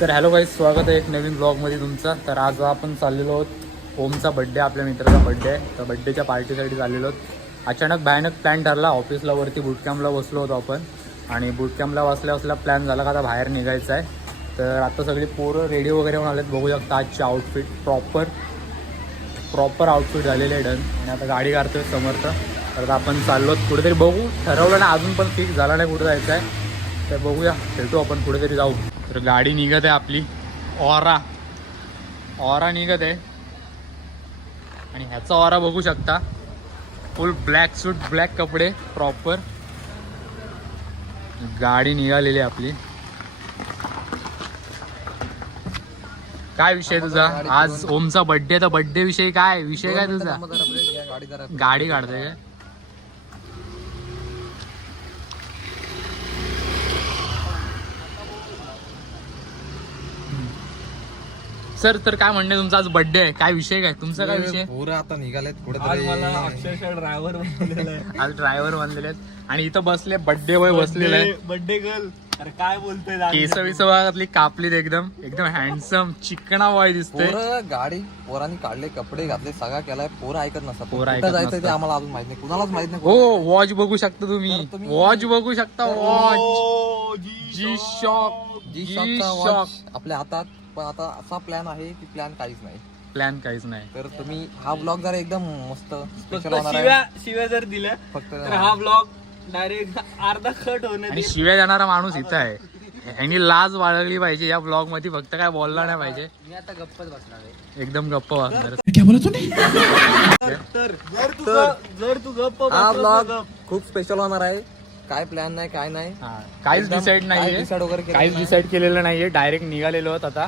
तर hello guys, स्वागत आहे एक नवीन ब्लॉगमध्ये तुमचं. तर आज आपण चाललेलो आहोत ओमचा बड्डे, आपल्या मित्राचा बड्डे आहे. तर बड्डेच्या पार्टीसाठी चाललेलो आहोत. अचानक भयानक प्लॅन ठरला. ऑफिसला वरती बूटकॅम्पला बसलो होतो आपण आणि बूटकॅम्पला बसल्या प्लॅन झाला का आता बाहेर निघायचं आहे. तर आता सगळी पोरं रेडी वगैरे होऊन आलेत. बघू शकता आजचे आउटफिट प्रॉपर आउटफिट झालेले आहे डन. आणि आता गाडी काढतोय समर्थ. तर आता आपण चाललो कुठेतरी, बघू ठरवलं ना, अजून पण फिक्स झाला नाही कुठं जायचं आहे. तर बघूया, भेटू आपण कुठेतरी जाऊ. तर गाडी निघत आहे आपली ऑरा निघत आहे. आणि ह्याचा ऑरा बघू शकता, फुल ब्लॅक सूट, ब्लॅक कपडे, प्रॉपर गाडी निघालेली आहे आपली. काय विषय तुझा? आज ओमचा बड्डे, तर बड्डे विषयी काय विषय, काय तुझा? गाडी काढते काय? सर, तर काय म्हणणे तुमचा? आज बर्थडे आहे, काय विषय, काय तुमचा काय विषय? पोरं आता निघालेत कुठे. अक्षरशः ड्रायव्हर आज ड्रायव्हर बनलेले आहेत आणि इथं बसले बर्थडे बॉय बसलेले आहे. Birthday girl. अरे काय बोलतोय? केस विसवातली कापलीत, एकदम हँडसम चिकना बॉय दिसतोय. पोरं गाडी पोरांनी काढले, कपडे घातले, सगळा केलाय. पोरं ऐकत नसतात. पोरं ऐकत कुठं जायचं नसतात. ते आम्हाला अजून माहित नाही, कुणालाच माहित नाही. हो, वॉच बघू शकता तुम्ही, तर तुम्ही- वॉच बघू शकता, वॉच ओ, जी शॉक, जी जी शॉकचा शॉक. वॉच आपल्या हातात. पण आता असा प्लॅन आहे की प्लॅन काहीच नाही. प्लॅन काहीच नाही. तर तुम्ही हा ब्लॉग जरा एकदम मस्त फक्त स्पेशल होणार आहे. शिव्या जर दिल्या फक्त तर हा ब्लॉग डायरेक्ट अर्धा कट होणार. आणि शिव्या देणारा माणूस इथं आहे. यांनी लाज बाळगली पाहिजे या ब्लॉग मध्ये, फक्त काय बोलला नाही पाहिजे. मी आता गप्पच बसणार आहे. एकदम गप्प वाचणार. जर तू गप्प हा बसलास ब्लॉग तर गप्प. खूप स्पेशल होणार आहे. काय प्लॅन नाही, काय नाही. काहीच एकदम डिसाईड नाहीये, decide वगैरे केलेलं काहीच नाही. डिसाईड केलेलं नाहीये. डायरेक्ट निघालेलो आहोत आता.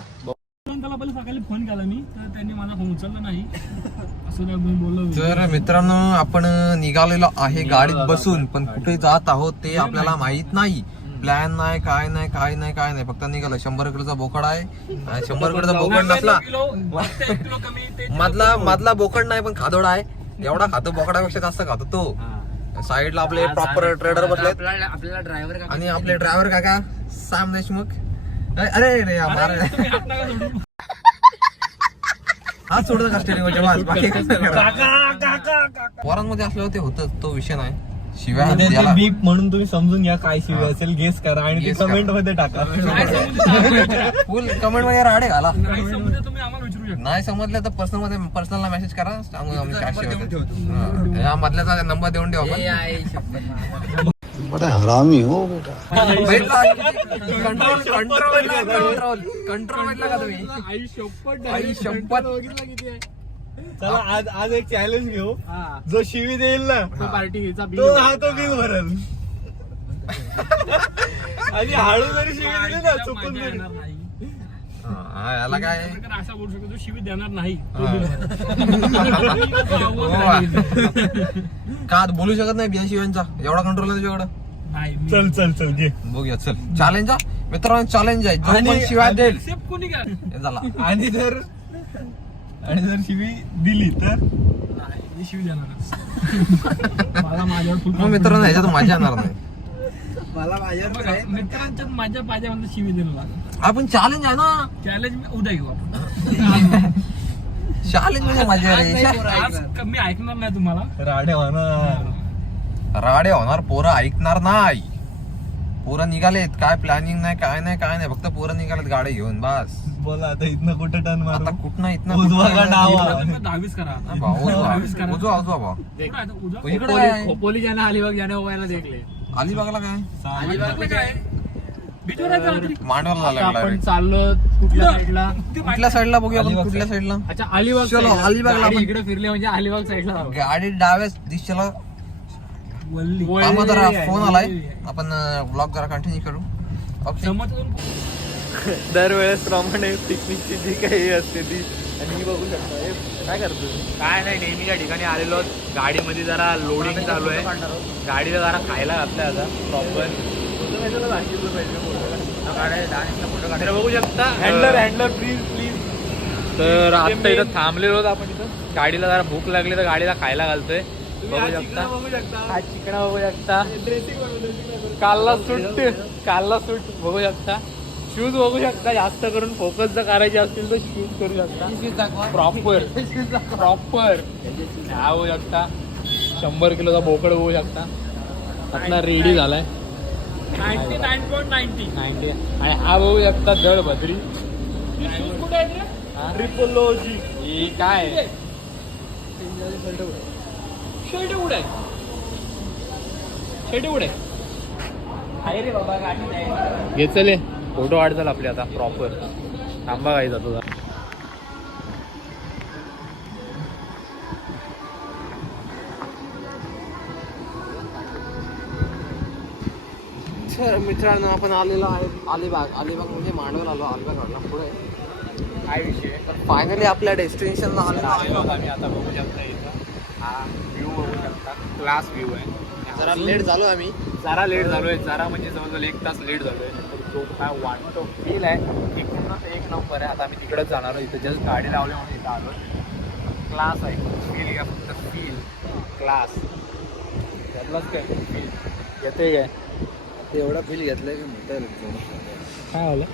त्याला पहिले सकाळी फोन केला मी, तर त्यांनी माझा फोन उचलला नाही. असं नाही बोललो. तर मित्रांनो, आपण निघालेलो आहे गाडीत बसून, पण कुठे जात आहोत ते आपल्याला माहित नाही. प्लॅन नाही, काय नाही. फक्त निघालं. 100 किलोचा बोकड आहे. 100 किलोचा बोकड नसला, एक किलो कमी ते मधला बोकड नाही, पण खादोडा आहे. एवढा खातो, बोकडापेक्षा जास्त खातो तो. साईडला आपले प्रॉपर ट्रेडर बसले आपल्याला ड्रायव्हर आणि आपले ड्रायव्हर काका सॅम देशमुख. अरे हा सोडतो का स्टेरिंगच्या बाजू, बाकी पोरांमध्ये असल्यावर ते होतं, तो विषय नाही. शिव्या द्यायला बीप म्हणून तुम्ही समजून घ्या काय शिव्या असेल, गेस करा आणि Guess करा. कमेंट मध्ये टाका. फुल कमेंट मध्ये राडे घाला. तुम्ही आम्हाला विचारू शकता. नाही समजलं तर पर्सनलला मेसेज करा, सांगू आम्ही काय शिवाय. या मधल्याचा नंबर देऊन ठेवा आपण. बड़ा हरामी हो बेटा. कंट्रोल भेटला का तुम्ही? आई शपथ. चला आज एक चॅलेंज घेऊ. जो शिवी देईल ना पार्टी तो बिल भरेल. आणि हळू जरी शिवी दिली ना चुकून तरी. याला काय असा बोलू शकतो, जो शिवी देणार नाही का बोलू शकत नाही बिना शिव्यांचा? एवढा कंट्रोल आहे तुझ्याकडं? चल घे बघूया, चल चॅलेंज. मित्रांनो चॅलेंज आहे, जो पण शिवाय देईल कोणी काय हे झाला. आणि जर शिवी दिली तर मी शिवी देणार. मला माझ्यावर मग मित्रांनो ह्याच्यात मजा येणार नाही. मित्रांच्या माझ्या पाहिजे शिवी दिला. आपण चॅलेंज आहे ना, चॅलेंज उद्या घेऊ आपण. चॅलेंज म्हणजे मजा आहे. आज मी ऐकणार नाही तुम्हाला. राडे होणार, पोरं ऐकणार नाही. पोरं निघालेत, काय प्लॅनिंग नाही, काय नाही. फक्त पोरं निघालेत गाडी घेऊन, बस. बोला आता इथनं कुठं टर्न मारू? आता कुठं इथनं उजवा का डावा? 10 करा. उजवा इकडे काय? खोपोली जाना, अलिबाग जाने व्हायला देखले. अलिबागला काय? काय मांडवला आता आपण लागला. चाललो कुठल्या साईडला? कुठल्या साईडला बघूया आपण, कुठल्या साईडला? अच्छा, अलिबाग चलो, side ला. अलिबागला गाडी आपण- इकडे फिरले म्हणजे अलिबाग साईडला जाऊ. गाडी डाव्याच दिशेला. वल्ली. मामा जरा फोन आलाय, आपण ब्लॉग जरा कंटिन्यू करू. दरवेळेस प्रमाणे पिकनिकची जी काही असते ती. आणि ही बघू शकता, हे काय करतो? काय नाही, नेहमीच्या ठिकाणी आलेलो आहोत. गाडीमध्ये जरा लोडिंग चालू आहे. गाडीला जरा खायला घातलंय आता प्रॉपर. बघू शकता. Handler please. तर आता इथं थांबलेलो आहोत आपण. इथं गाडीला जरा भूक लागली तर गाडीला खायला घालतोय. बघू शकता, हा चिकना बघू शकता. कालला सूट बघू शकता. शूज बघू शकता. जास्त करून फोकस जर करायचे असतील तर शूज करू शकता. प्रॉपर हा बघू शकता. 100 किलोचा बोकड बघू शकता. आता रेडी झालाय 99.90. 90. आणि हा बघू शकता दळ भद्री. कुठे आहेत रे? ट्रिपोलॉजी. ही काय शर्ट कुठे आहे? शर्ट कुठे आहे रे बाबा? गाडी नाही. घे चले फोटो काढचाल आपले आता प्रॉपर. थांबा काय जातो. तर मित्रांनो आपण आलेलो आहे अलिबाग म्हणजे मांडवल आलो. अलिबाग वाटला पुढे काय विषय तर फायनली आपल्या डेस्टिनेशनला आलेलो आहे. आम्ही आता बघू शकता इथं हा व्ह्यू बघू शकता. क्लास व्ह्यू आहे. जरा लेट झालो आम्ही. जरा लेट झालोय. जरा म्हणजे जवळजवळ 1 तास लेट झालोय. तो काय वाटतो फील आहे एकूणच 1 नंबर आहे. आता आम्ही तिकडेच जाणार आहोत. इथं जस्ट गाडी लावली म्हणून इथं आलो. क्लास आहे. फील घ्या फक्त फील. क्लास त्यातलाच काय फील येते काय. एवढा फील घेतलाय की मोठं काय झालं.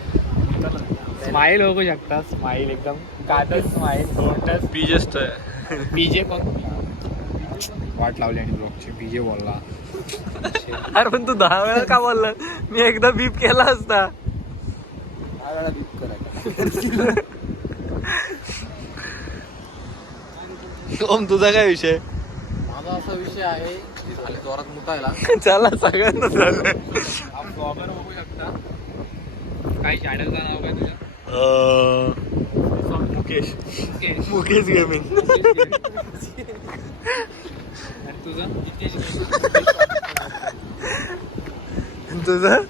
स्माईल बघू शकता. स्माईल एकदम कादच स्माईल. पीजे पण वाट लावली आणि ब्लॉगची. पीजे बोलला. अरे पण तू 10 वेळा का बोलला? मी एकदा बीप केला असता. ओम तुझा काय विषय? माझा असा विषय आहे खाली जोरात मुतायला. चला सगळ्यांना झालं. ब्लॉगर बघू शकता. काय चॅनलचं नाव काय तुझ्या? मुकेश गेमिंग. आणि तुझं? तुझं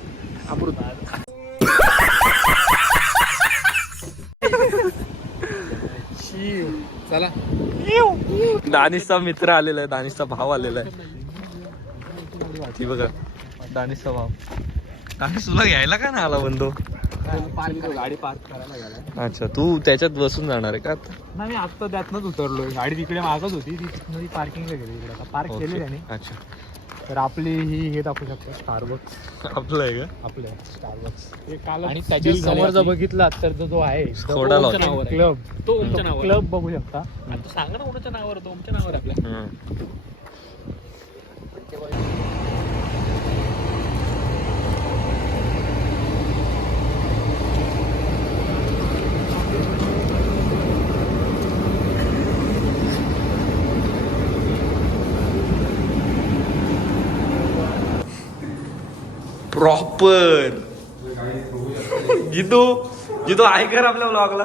चला. दानिशचा मित्र आलेला आहे. दानिशचा भाव आलेला आहे. ती बघा दानिशचा भाव. दानिश तुला घ्यायला का ना आला बंधू? गाडी पार्क करायला गेला. अच्छा तू त्याच्यात बसून जाणार आहे का? नाही मी आत्ता त्यातनंच उतरलोय. गाडी तिकडे मागत होती. ती तिथनं पार्किंगला गेली. इकडे आता पार्क केली त्याने. अच्छा तर आपली हे दाखवू शकतो स्टारबक्स. आपलं आहे का? आपलं स्टारबक्स. आणि त्याच्या समोर जर बघितला तर जो आहे स्कोडा लॉक. क्लब. तो ओमच्या नावावर. क्लब बघू शकता. आता सांगा ना कोणाच्या नावावर? तो ओमच्या नावावर आपल्या. प्रॉपर जितू हाय कर आपल्या ब्लॉगला.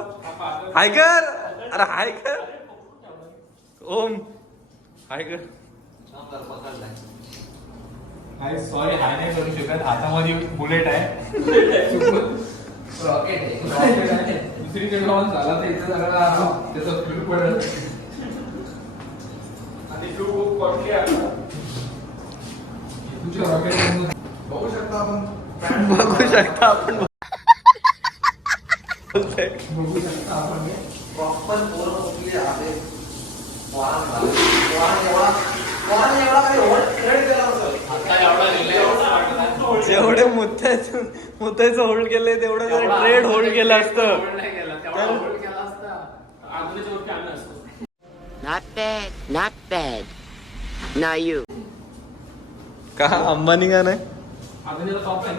हाय कर. अरे हाय कर. ओम हाय कर. सॉरी हाय नाही करू शकत. हातामध्ये बुलेट आहे. दुसरीकडे लॉन झाला तर इथं सगळा त्याचा फ्लू पडत. आणि फ्लू खूप पडली आता. तुझ्या रॉकेट बघू शकता आपण. बघू शकता आपण. बघू शकता आपण. प्रॉपर पोरं उठली आहे. जेवढे मुत्याचं होल्ड केलंय तेवढं ट्रेड होल्ड केलं असतं. Not bad. Now you. का अंबानी का नाही? अजून टॉप आहे.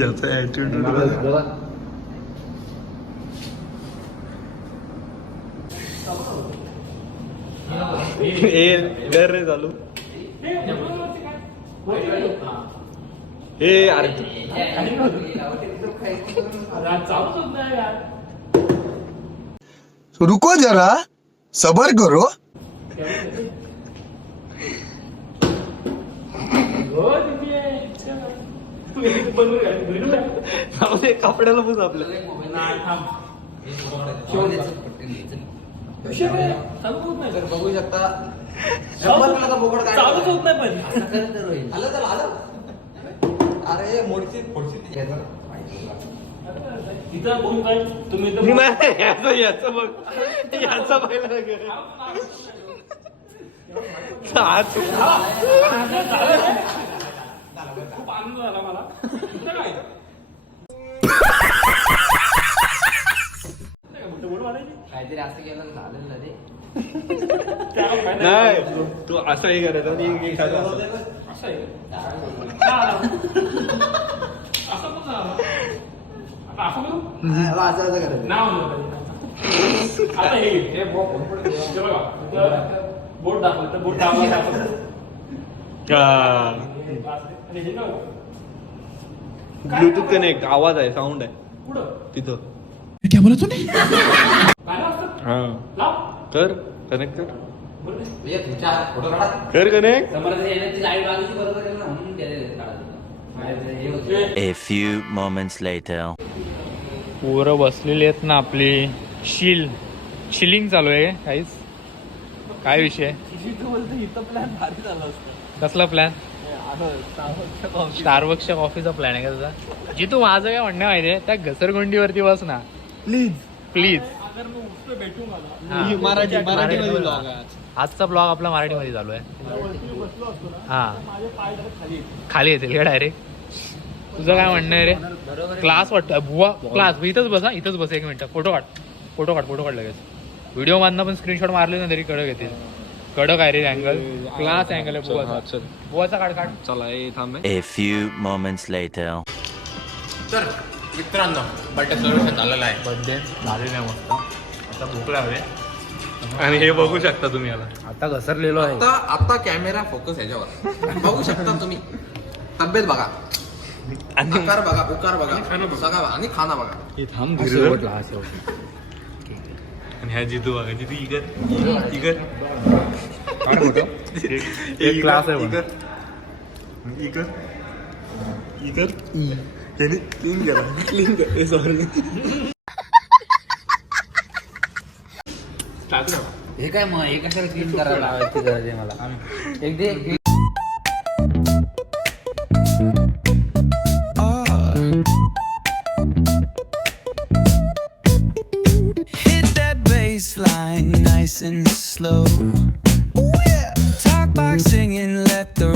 याचा ऍटिट्यूड कर रे चालू. हे अरे रुको जरा सबर करो. कपड्याला बघ आपल्या. बघू शकता. चालूच होत नाही पण. आलं तर आलं. अरे मोडची तिथं बघू काय तुम्ही तर याचं बघ याचा पहिला खूप आनंद झाला मला इथं काय बोट मारायची काहीतरी असं केलं तर झालं ना रे. नाही तू असं हे करायचं असं आहे का? असं पण झालं. आता असं करू असं करायचं. नाव नव्हतं. आता हे बघा बोट दाखवलं तर बोट दाखवलं ब्लूटूथ कनेक्ट आवाज आहे साऊंड आहे पुढं तिथं काय असतं हा लाव कर कनेक्ट कर म्हणजे तुमच्या फोटो काढा. कर कनेक्ट समोर येण्याची लाईट बाजूची बरोबर आहे ना म्हणून केलेलं आहे काढायचं. हे होतं. A few moments later. पोरं बसलेली आहेत ना आपली चिलिंग चालू आहे काहीच काय विषय कसला प्लॅन स्टारबक्सच्या कॉफीचा प्लॅन आहे का तुझा जितू माझं काय म्हणणं माहितीये त्या घसरगुंडीवरती बस ना प्लीज अगर मैं उससे बैठूंगा ना मराठी आजचा ब्लॉग आपला मराठीमध्ये चालू आहे बसलो असतो ना हा माझे पाय जरा खाली येतील. खाली येतील का डायरेक्ट तुझं काय म्हणणं आहे रे क्लास वाटतं बुवा क्लास इथंच बसा इथंच बस एक मिनिट फोटो काढ लगेच व्हिडिओ मधनं पण स्क्रीनशॉट मारले ना तरी कडक येतील कडक आहे रे अँगल क्लास अँगल आहे बुवाचा बुवाचा काढ चला थांब A few moments later. तर मित्रांनो बर्थडे सेलिब्रेशन झालेलं आहे बर्थडे झालेला आहे मस्त आता भूक लागले आणि हे बघू शकता तुम्ही याला आता घसरलेलो आहे आता कॅमेरा फोकस ह्याच्यावर बघू शकता तुम्ही तब्येत बघा आकार बघा उकार बघा सगळा बघा आणि खाना बघा शेवटला हा शेवट आणि ह्या जितू बघा जितू इगर एक क्लास आहे पण. इगर त्याने क्लीन केला सॉरी हे काय मग हे कशाला क्लीन करायला लावायची गरज आहे मला एक दे Hit that bass line nice and slow. Talk box singing, let the